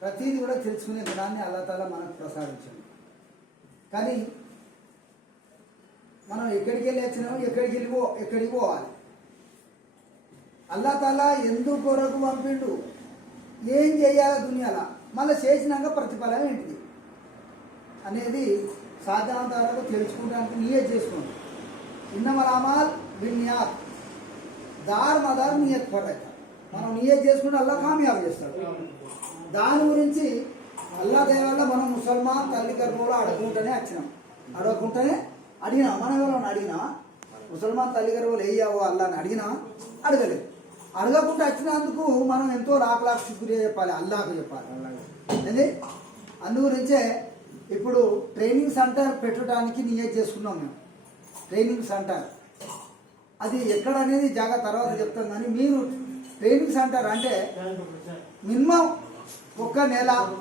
ప్రతిదీ కూడా తెలుసుకునే గుణాన్ని అల్లాహ్ తాలా మనకు ప్రసాదించాడు. కానీ మనం ఎక్కడికి వెళ్ళి వచ్చినామో ఎక్కడికి పోవాలి. అల్లాహ్ తాలా ఎందుకు కొరకు పంపిండు, ఏం చేయాలి దునియాలో, మళ్ళీ చేసినాక ప్రతిఫలం ఏంటిది అనేది సాధ్యమంత వరకు తెలుసుకోవడానికి నియత్ చేసుకోండి. ఇన్నమల్ అమాల్ బిన్నియాత్, దార్ మదార్ నియత్ పడక మనం నియత్ చేసుకుంటే అల్లాహ్ కామయాబ్ చేస్తాడు. దాని గురించి అల్లాహ్ దయ వల్ల మనం ముసల్మాన్ తల్లి గర్భంలో అడగకుండానే వచ్చినాం. అడగకుండానే అడిగినా, మనం ఎవరైనా అడిగినా ముసల్మాన్ తల్లి గర్భంలో వేయావో అల్లాహని అడిగినా, అడగలేదు. అడగకుండా వచ్చినందుకు మనం ఎంతో లాక్ శుక్రియా చెప్పాలి, అల్లాహకు చెప్పాలి. ఏంది అందుగురించే ఇప్పుడు ట్రైనింగ్ సెంటర్ పెట్టడానికి నియత్ చేసుకున్నాం మేము. ట్రైనింగ్ సెంటర్ అది ఎక్కడ అనేది జాగా తర్వాత చెప్తాం. కానీ మీరు ట్రైనింగ్ సెంటర్ అంటే మినిమం 1 నెల